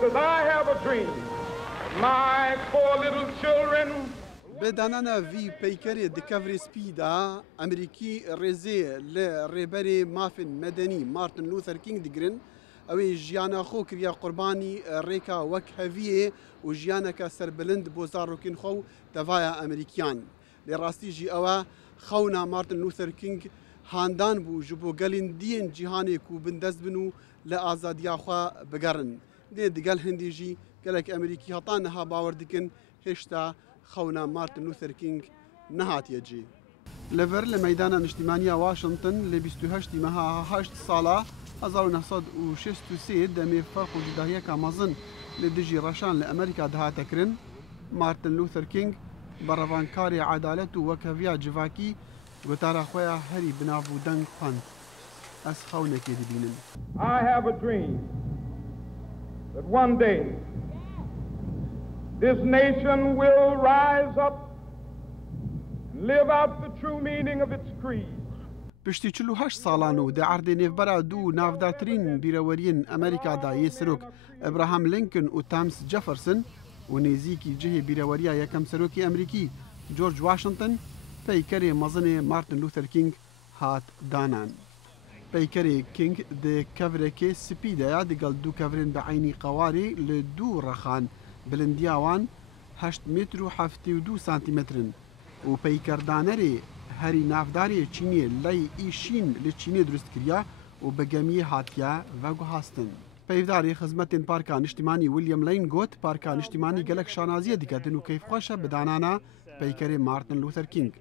Says I have a dream. My four little children. بدانانا في بيكري ديكافري سبيدا أمريكي ريزي لريبري مافن مدني مارتن لوثر كينغ ديجرين أوي جيانا خو كريا قرباني ريكا وك هفيه وجيانا كسر بلند بوزارو كين خو تفايا أمريكيان لراستي جي أوا خونا مارتن لوثر كينغ هاندان بو جبو قالين دين جيهاني كو بندز بنو لآزاديا خوا بقرن دي دقال هندي جي قالك أمريكي هطانها باور ديكن هشتا خونا مارتن لوثر كينغ نهات يجي لفر لميدان اجتماعية واشنطن ل 28 مها 8 صالة 1963 دمي فرق جداهية كامازن لدجي رشان لأمريكا دها تكرن مارتن لوثر كينغ برافانكاري عدالة وكافيا جفاكي وتارا خويا هري بنافو دنگ فاند أس خونا كي دبينن I have a dream that one day this nation will rise up and live out the true meaning of its creed. پشتی 48 سالانو در عرض نفبرا دو نافداترین بیرورین امریکا دا یسروک ابراهام لینکن و تامس جفرسون و نزیکی جه بیروریا یکم سروکی امریکی جورج واشنطن پیکر مزن مارتن لوثر کینگ هات دانان پیکر کینگ ده کفرکی سپیده دگل دو کفرین بعینی قواری لدو رخان بلندیاوان 8 متر و 72 سانتی مترن و پیکردانری هری نافداری چینی لی ایشین لچینی درست کریا و بگمی هاتیا و گوهاستن. پیفداری خدمت پارکان اجتماعی ویلیام لین گوت پارکان اجتماعی گلک شانازی دیگرن و کیف خوشه بدانانا پیکر مارتن لوثر کینگ.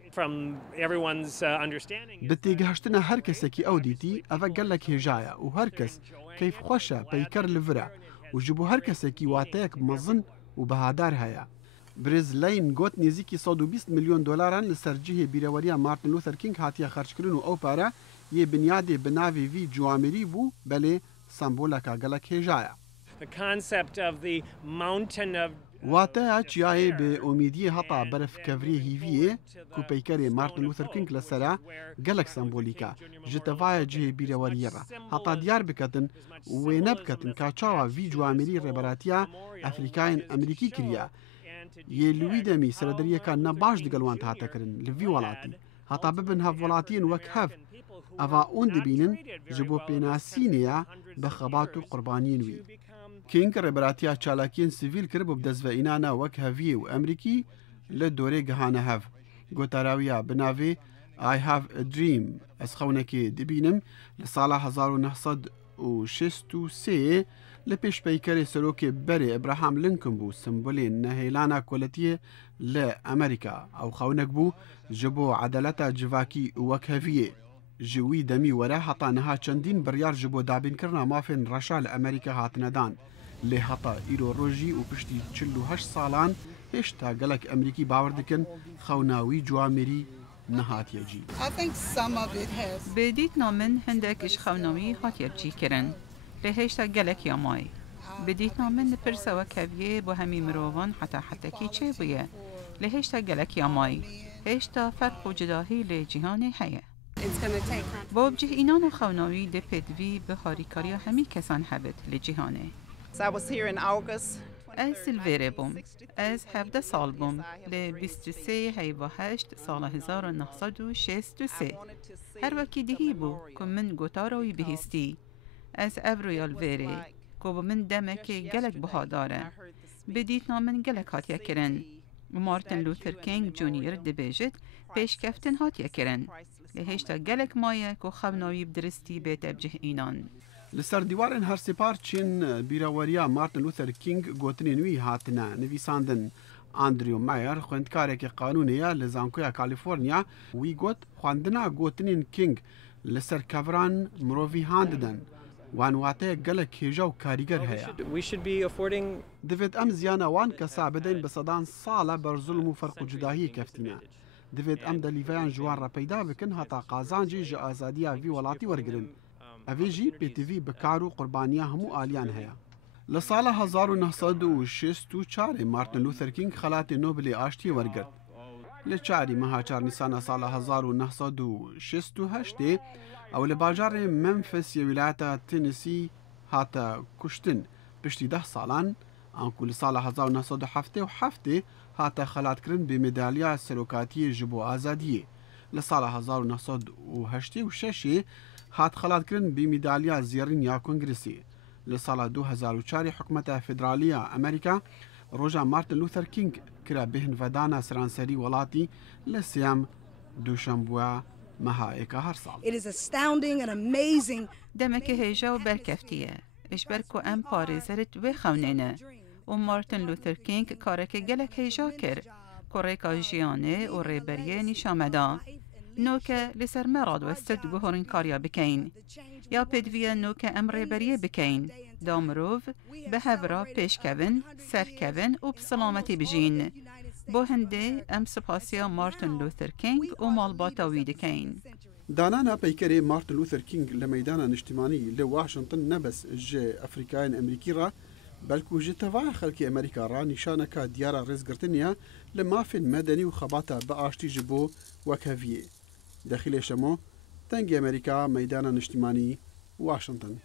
بتیگهشتن هر کسی که او دیتی اوه گلک هجایا و هر کس کیف خوشه پیکر لورا و جبو هر کسی که واتیک مزن و بهادار هیا. برز لین گوت نزیکی 120 میلیون دلاران لسرجه بیروریا مارتن لوثر کینگ هاتیا خرج کرن و او پاره یه بنیاد بناوی وی جوامری بو بله سمبولا کا گلک هجایا. واتا چیای به امیدی هتا برف کفری هیویه کو پیکر مارتن لوثر کینگ لسرا گلک سمبولیکا جتوای جه بیروریا هتا دیار بکتن و نبکتن کا چاوا وی جوامری ربراتیا افریقاین امریکی کریا یه لوی دمی سردریه که نباش دگلوان تاتا کرن لوی ولاتی هتا ببن هف ولاتین وک هف اوه اون دبینن جبو پیناسینیا بخبات و قربانین وی کینگ ربراتیا چالاکین سیویل کربو بدزو اینانا وک هفیه و امریکی لدوره گهانه هف گوتاراویا بناوی I have a dream از خونکی دبینم لساله 1963 لپیش پیکر سروک بری ابراهام لینکن بو سمبولی نهیلانا کولتیه لأمریکا او خونک بو جبو عدالتا جواکی وکهویه جوی دمی وره حتا نها چندین بریار جبو دابین کرنا مافین رشا لأمریکا هاتندان لی حتا ایرو روژی و پشتی 48 سالان هشتا گلک امریکی باور دکن خوناوی جوامری نهات یجی بدیت نامن هندک اش خوناوی هات یجی کرن لهشتا گلک یا مای بدیت نامن پرسوا کبیه با همی مروان حتی کی چه بویه لهشتا گلک یا مای هشتا فرق و جداهی لجهان هیه با بجه اینان خوناوی ده پدوی به هاریکاریا همی کسان هبت لجهانه از سلویره بوم از 17 سال بوم ل 23 هیوا 8 سال 1963 هر وکی دهی بو که من گوتاروی بهستی از ابرویال ویره که من دمک گلک بهاداره بدیت نامن گلک هاتیا کرن و مارتن لوثر کینگ جونیور دبیجت پیش کفتن هاتیا کرن لهشتا گلک مایه که خوناوی بدرستی بیت ابجه اینان لسر دیوارن هر سپار چین بیراوریا مارتن لوثر کینگ گوتنی نوی هاتنا نویساندن آندریو مایر خوندکاره که قانونیه لزانکویا کالیفورنیا وی گوت خواندنا گوتنین کینگ لسر کوران مروفی هانددن وانواته گلک هیجا و کاریگر هیا دوید ام زیانا وان کسا بدین بصدان ساله بر ظلم و فرق و جداهی کفتینا دوید ام دلیفیان جوان را پیدا بکن هتا قازانجی جا آزادیا وی ولاتی ورگرن اویجی پی تی وی بکارو قربانیا همو آلیان هیا لسال 1964 مارتن لوثر کینگ خلات نوبل آشتی ورگرد لچاری مها 4 نیسان سال 1968 او لباجار منفس ولایت تنسی هاتا کشتن پشتی 10 سالان آنکو لسال 1977 هاتا خلات کرن بمدالیا سروکاتی جبو آزادیه. لسال 1986 هات خلات کرن بمدالیا زیرین یا کنگرسی. لسال 2004 حکومت فدرالیا امریکا روژا مارتن لوثر کینگ کرا بهن ودانا سرانسری ولاتی لسیام دوشنبوه مها ایکا هر سال. It is astounding and amazing. دمك هيجا وبركفتية إشبركو أم باريزرت وخونينه ومارتن لوثر كينج كارك جلك هيجا كر كوريكا جياني وريبريه نشامدا نوكا لسر مراد وستد جهورين كاريا بكين يا بدويا نوكا أم ريبريه بكين دامروف بهبرا بيش كevin سر كevin وبسلامتي بجين بو هندي أم سباسيا مارتن لوثر كينج ومالباتا ويدكين دانانا بيكري مارتن لوثر كينج لميدانا اجتماعي لواشنطن نبس جي أفريكاين أمريكي را بلکو جتوا خلکی امریکا را نشانکا دیارا رزگرتنیا لما فين مدني وخباتا باشتي جبو وكافيه داخل شمو تنجي امريكا ميدانا اجتماعي واشنطن.